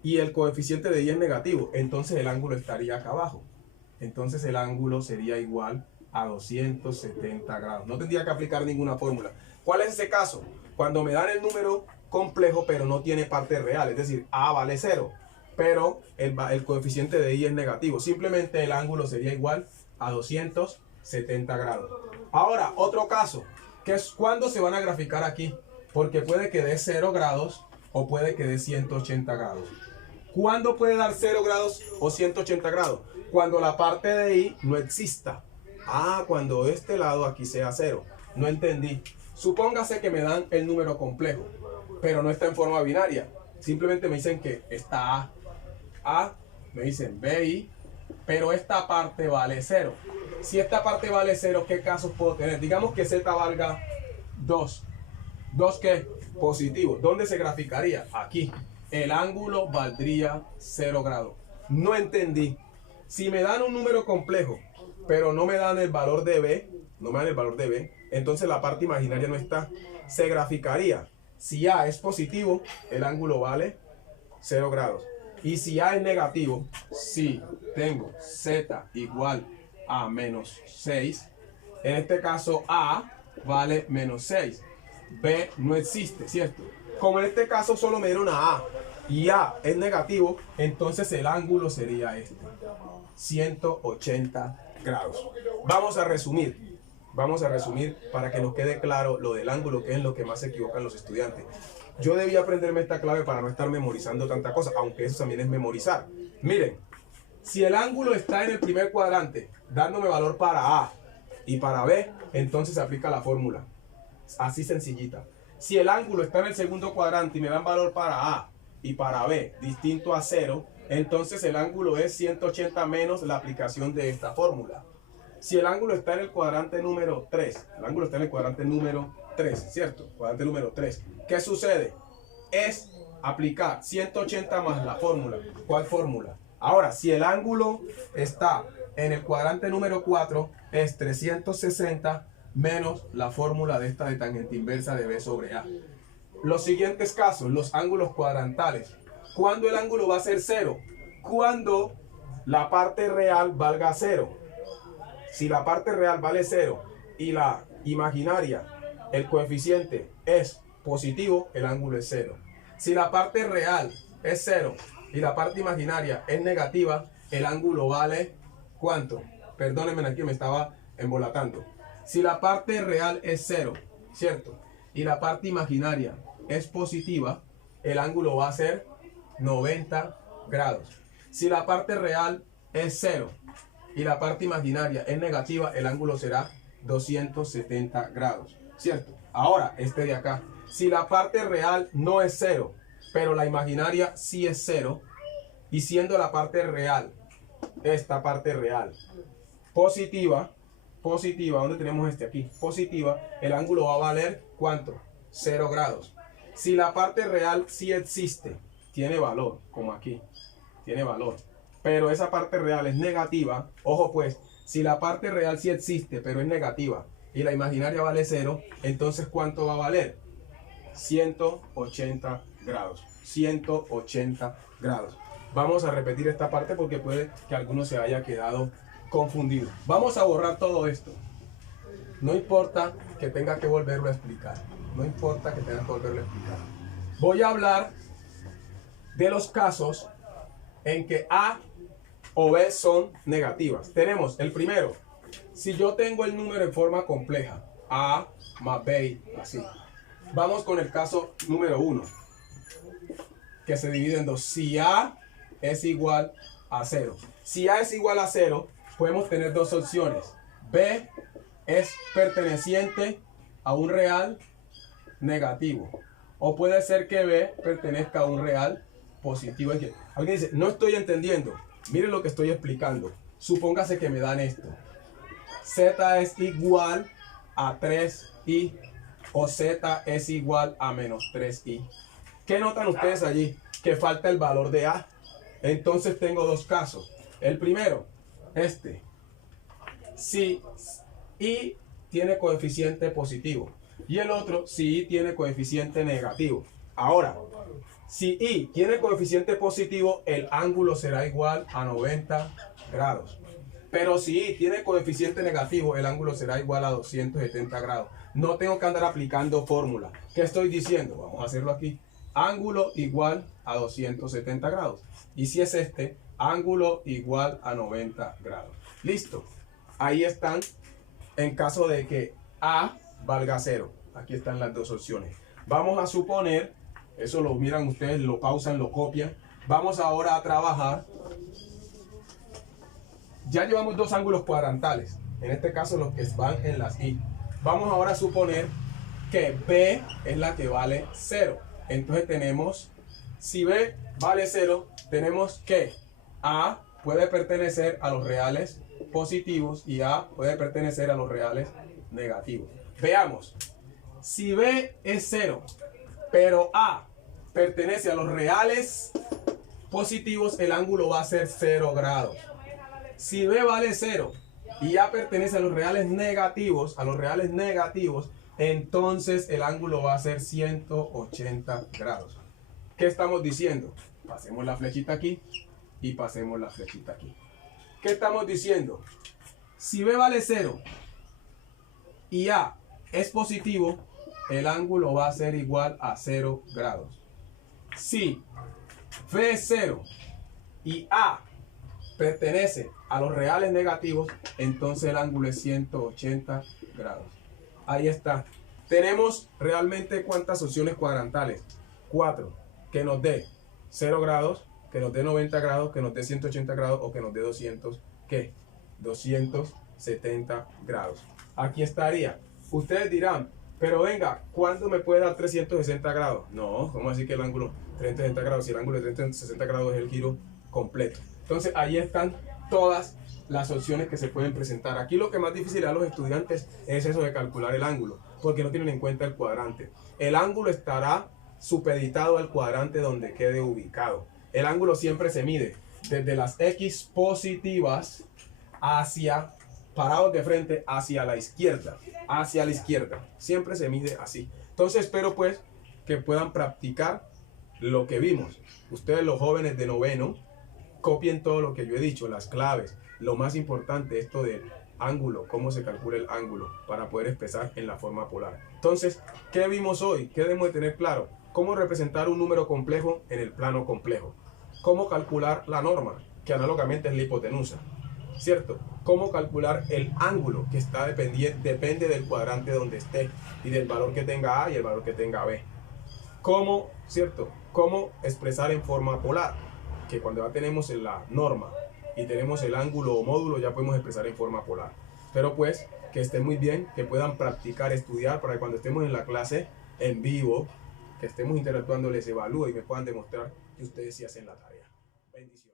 y el coeficiente de i es negativo. Entonces el ángulo estaría acá abajo. Entonces el ángulo sería igual a 270 grados. No tendría que aplicar ninguna fórmula. ¿Cuál es ese caso? Cuando me dan el número complejo, pero no tiene parte real. Es decir, a vale 0, pero el coeficiente de i es negativo. Simplemente el ángulo sería igual a 270 grados. Ahora, otro caso, que es cuando se van a graficar aquí. Porque puede que dé 0 grados o puede que dé 180 grados. ¿Cuándo puede dar 0 grados o 180 grados? Cuando la parte de i no exista. Cuando este lado aquí sea 0. No entendí. Supóngase que me dan el número complejo, pero no está en forma binaria. Simplemente me dicen que está A, me dicen BI, pero esta parte vale 0. Si esta parte vale 0, ¿qué casos puedo tener? Digamos que Z valga 2. ¿2 qué? Positivo. ¿Dónde se graficaría? Aquí. El ángulo valdría 0 grados. No entendí. Si me dan un número complejo, pero no me dan el valor de B, entonces la parte imaginaria no está. Se graficaría. Si A es positivo, el ángulo vale 0 grados. Y si A es negativo, si tengo Z igual a menos 6, en este caso A vale menos 6. B no existe, ¿cierto? Como en este caso solo me dieron a A y A es negativo, entonces el ángulo sería este, 180 grados. Vamos a resumir para que nos quede claro lo del ángulo, que es lo que más se equivocan los estudiantes. Yo debía aprenderme esta clave para no estar memorizando tanta cosa, aunque eso también es memorizar. Miren, Si el ángulo está en el primer cuadrante, dándome valor para A y para B, entonces se aplica la fórmula. Así sencillita. Si el ángulo está en el segundo cuadrante y me dan valor para A y para B distinto a 0, entonces el ángulo es 180 menos la aplicación de esta fórmula. Si el ángulo está en el cuadrante número 3, el ángulo está en el cuadrante número 3, ¿cierto? Cuadrante número 3. ¿Qué sucede? Es aplicar 180 más la fórmula. ¿Cuál fórmula? Ahora, si el ángulo está en el cuadrante número 4, es 360 menos la fórmula de esta de tangente inversa de B sobre A. Los siguientes casos, los ángulos cuadrantales. ¿Cuándo el ángulo va a ser 0? Cuando la parte real valga 0. Si la parte real vale 0 y la imaginaria, el coeficiente es positivo, el ángulo es 0. Si la parte real es 0 y la parte imaginaria es negativa, el ángulo vale ¿cuánto? Perdónenme, aquí me estaba embolatando. Si la parte real es 0, ¿cierto? Y la parte imaginaria es positiva, el ángulo va a ser 90 grados. Si la parte real es 0 y la parte imaginaria es negativa, el ángulo será 270 grados, ¿cierto? Ahora, este de acá. Si la parte real no es 0, pero la imaginaria sí es 0, y siendo la parte real, esta parte real, positiva, ¿dónde tenemos este aquí? Positiva, el ángulo va a valer ¿cuánto? 0 grados. Si la parte real sí existe, tiene valor, como aquí, tiene valor, pero esa parte real es negativa, ojo pues, si la parte real sí existe, pero es negativa, y la imaginaria vale 0, entonces ¿cuánto va a valer? 180 grados. 180 grados. Vamos a repetir esta parte porque puede que alguno se haya quedado confundido. Vamos a borrar todo esto. No importa que tenga que volverlo a explicar. No importa que tenga que volverlo a explicar. Voy a hablar de los casos en que A o B son negativas. Tenemos el primero. Si yo tengo el número en forma compleja, A más B, así. Vamos con el caso número 1, que se divide en dos. Si A es igual a 0. Si A es igual a 0, podemos tener dos opciones. B es perteneciente a un real negativo. O puede ser que B pertenezca a un real positivo. Alguien dice, no estoy entendiendo. Miren lo que estoy explicando. Supóngase que me dan esto. Z es igual a 3i o Z es igual a menos 3i. ¿Qué notan ustedes allí? Que falta el valor de A. Entonces tengo dos casos. El primero, este. Si i tiene coeficiente positivo. Y el otro, si i tiene coeficiente negativo. Ahora, si i tiene coeficiente positivo, el ángulo será igual a 90 grados. Pero si i tiene coeficiente negativo, el ángulo será igual a 270 grados. No tengo que andar aplicando fórmula. ¿Qué estoy diciendo? Vamos a hacerlo aquí. Ángulo igual a 270 grados. Y si es este, ángulo igual a 90 grados. Listo. Ahí están en caso de que A valga 0. Aquí están las dos opciones. Vamos a suponer, eso lo miran ustedes, lo pausan, lo copian. Vamos ahora a trabajar. Ya llevamos dos ángulos cuadrantales. En este caso los que van en las I. Vamos ahora a suponer que B es la que vale 0. Entonces tenemos, si B vale 0, tenemos que A puede pertenecer a los reales positivos y A puede pertenecer a los reales negativos. Veamos, si B es 0, pero A pertenece a los reales positivos, el ángulo va a ser 0 grados. Si B vale 0 y A pertenece a los reales negativos, entonces el ángulo va a ser 180 grados. ¿Qué estamos diciendo? Pasemos la flechita aquí y pasemos la flechita aquí. ¿Qué estamos diciendo? Si B vale 0 y A es positivo, el ángulo va a ser igual a 0 grados. Si B es 0 y A pertenece a los reales negativos, entonces el ángulo es 180 grados. Ahí está. Tenemos realmente ¿cuántas opciones cuadrantales? 4. Que nos dé 0 grados, que nos dé 90 grados, que nos dé 180 grados o que nos dé 200, ¿qué? 270 grados. Aquí estaría. Ustedes dirán, pero venga, ¿cuándo me puede dar 360 grados? No, ¿cómo así que el ángulo 360 grados? Si el ángulo de 360 grados es el giro completo. Entonces ahí están todas las opciones que se pueden presentar. Aquí lo que más difícil a los estudiantes es eso de calcular el ángulo, porque no tienen en cuenta el cuadrante. El ángulo estará supeditado al cuadrante donde quede ubicado. El ángulo siempre se mide desde las X positivas hacia, parados de frente, hacia la izquierda. Hacia la izquierda. Siempre se mide así. Entonces espero pues que puedan practicar lo que vimos. Ustedes, los jóvenes de noveno, copien todo lo que yo he dicho, las claves. Lo más importante, esto del ángulo, cómo se calcula el ángulo para poder expresar en la forma polar. Entonces, ¿qué vimos hoy? ¿Qué debemos de tener claro? Cómo representar un número complejo en el plano complejo. Cómo calcular la norma, que análogamente es la hipotenusa. ¿Cierto? Cómo calcular el ángulo, que está depende del cuadrante donde esté y del valor que tenga A y el valor que tenga B. Cómo, ¿cierto? Cómo expresar en forma polar, que cuando ya tenemos la norma y tenemos el ángulo o módulo, ya podemos expresar en forma polar. Espero pues que estén muy bien, que puedan practicar, estudiar, para que cuando estemos en la clase en vivo, que estemos interactuando, les evalúe y me puedan demostrar que ustedes sí hacen la tarea. Bendiciones.